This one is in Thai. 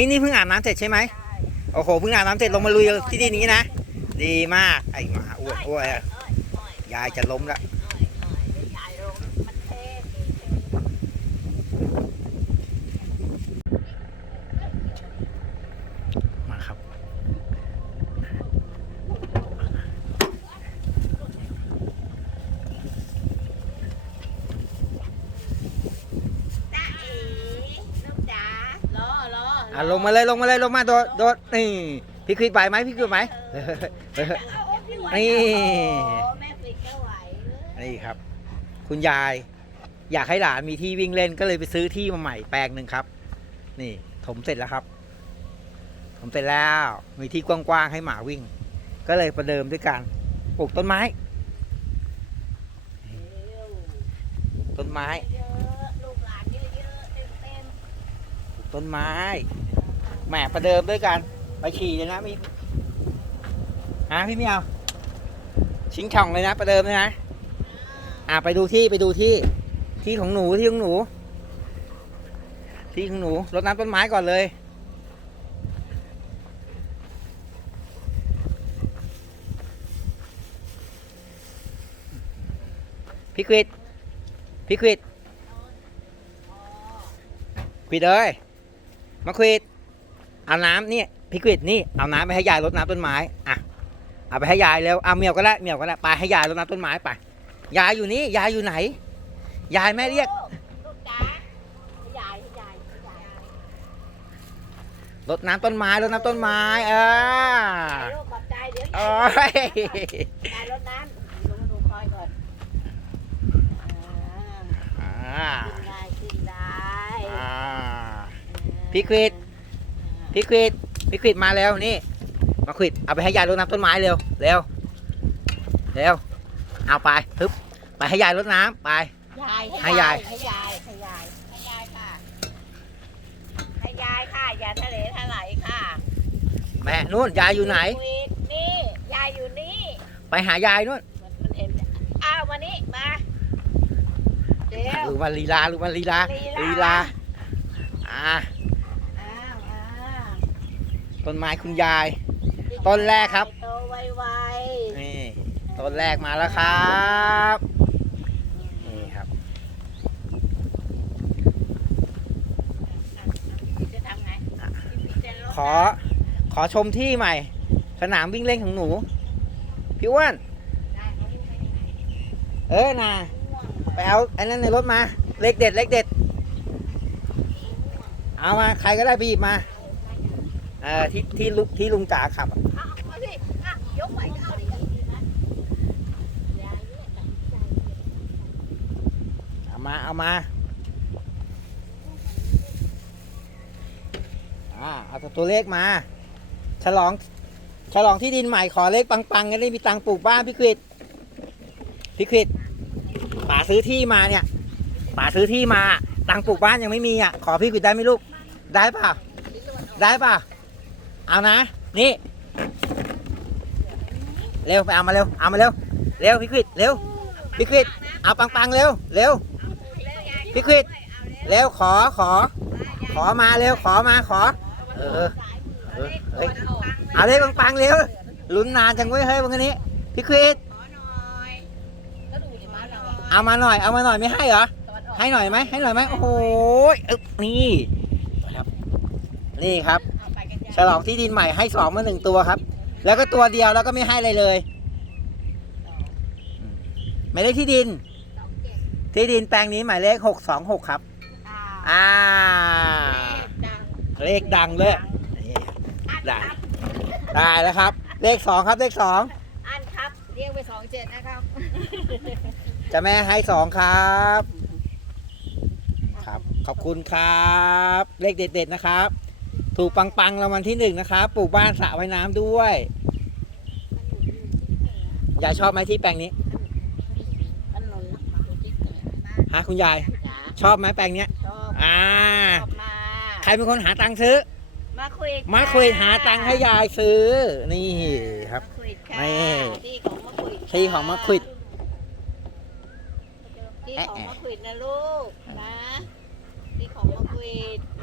นี่นี่เพิ่งอาบน้ำเสร็จใช่ไหมโอ้โหเพิ่งอาบน้ำเสร็จลงมาลุยที่นี่นี้นะ ดีมากไอ้หมาอ้วนอ้วนยายจะล้มละ ใหญ่ลงมันเท่ มาครับ จ้าเอ๋ลูกจ๋าล้อล้ อะลงมาเลยลงมาเลยลงมาโดดโดดนี่พี่ควิดไหวไหมพี่ควิดไหมเอไหวนี่โอ้แม่ฟิกก็ไหวเลยนี่ครับ คุณยาย อยากให้หลานมีที่วิ่งเล่นก็เลยไปซื้อที่มาใหม่แปลงหนึ่งครับ นี่ถมเสร็จแล้วครับถมเสร็จแล้วมีที่กว้างๆให้หมาวิ่ง ก็เลยประเดิมด้วยการปลูกต้นไม้เร็วต้นไม้ปลูกต้นไม้ แหมประเดิมด้วยกัน ไปขี่เลยนะมีฮะพี่ไม่เอาชิงช่องเลยนะประเดิมเลยนะ อะไปดูที่ไปดูที่ ที่ของหนูที่ของหนู ที่ของหนูรดน้ำต้นไม้ก่อนเลยพี่ควิดพี่ควิดควิดเอ้ยมาควิด เอาน้ำนี่พี่ควิดนี่เอาน้ำไปให้ยายรดน้ำต้นไม้อะเอาไปให้ยายเร็วเอาเมียวก็ได้เมียวก็ได้ไปให้ยายรดน้ำต้นไม้ไปยายอยู่นี่ยายอยู่ไหน ยายแม่เรียกลูกจ๋ายายยายยายรดน้ำต้นไม้รดน้ำต้นไม้เออลูกขอบใจเดี๋ยวยโอ้ยายรดน้ำดูดูคอยก่อนอ่าอ่าขึ้นได้ขึ้นได้อ่าพี่ควิด พี่ควิดพี่ควิดมาแล้วนี่ มาควิดเอาไปให้ยายรดน้ำต้นไม้เร็วเร็วเร็วเอาไปทึบไปให้ยายรดน้ำไป ยายให้ยาย ให้ยาย ให้ยาย ให้ยายค่ะ ให้ยายค่ะ อย่าทะเลทลายค่ะแม่นู่นยายอยู่ไหน ควิดนี่ ยายอยู่นี่ ไปหายายนู่นมันมันเห็น อ้าวมานี่มาเดี๋ยวหรือมันลีลาหรือมันลีลาลีลีลาลาอ่าอ้าวอ้าว ต้นไม้คุณยาย ต้นแรกครับ โตไวนี่ต้นแรกมาแล้วครับนี่ครับ ๆจะทำไงจะลดขอขอชมที่ใหม่ สนามวิ่งเล่นของหนู พี่อ้วนได้เขาอยู่ไปไหนเออน่ะไปเอาไอ้นั่นในรถมา เล็กเด็ดเล็กเด็ด เอามาใครก็ได้ไปหยิบมา เอ อที่ที่ลุงที่ลุงจ๋าขับอะเอาเอาสิอะยกไหวก็เอาดิเอามาเอามาอ่าเอาตัวเลขมา ฉลอง ฉลองที่ดินใหม่ขอเลขปังๆกันได้มีตังค์ปลูกบ้านพี่ควิดพี่ควิดป๋าซื้อที่มาเนี่ยป๋าซื้อที่มา ตังค์ปลูกบ้านยังไม่มีอะขอพี่ควิดได้ไหมลูก ได้เปล่าได้เปล่า เอานะ นี่ เร็วไปเอามาเร็ว เอามาเร็ว เร็วพี่ควิดเร็ว พี่ควิดเอาปังๆเร็ว เร็ว พี่ควิดเร็วขอขอ ขอมาเร็วขอมาขอ เออเออเฮ้ยเอาเลยปังๆเร็ว ลุ้นนานจังเว้ยเฮ้ยวันนี้ พี่ควิดเอามาหน่อย เอามาหน่อยไม่ให้เหรอ ให้หน่อยไหมให้หน่อยไหมโอ้โหนี่ครับ นี่ครับ ฉลองที่ดินใหม่ให้สองมาหนึ่งตัวครับ แล้วก็ตัวเดียวแล้วก็ไม่ให้อะไรเลยหมายเลขที่ดินสองเจ็ดที่ดินแปลงนี้หมายเลขหกสองหกครับ อ่าอ่าเลขดังเลขดังเลยนี่อันได้ครับได้แล้วครับ เลขสองครับเลขสองอันครับ เรียกไปสองเจ็ดนะครับจะแม่ให้สองครับ ครับ ขอบคุณครับ เลขเด็ดๆนะครับ ถูกปังๆรางวัลที่หนึ่งนะครับปลูกบ้านสระว่ายน้ำด้วย ยายชอบไหมที่แปลงนี้ ถนนฮะคุณยาย จ๋าชอบไหมแปลงเนี้ย ชอบอ่า ชอบมาใครเป็นคนหาตังค์ซื้อ มาคุยมาคุยหาตังค์ให้ยายซื้อ นี่ครับ มาคุยค่ะนี่ที่ของมาคุยที่ของมะขวิด ที่ของมะขวิดนะลูกนะที่ของมะขวิด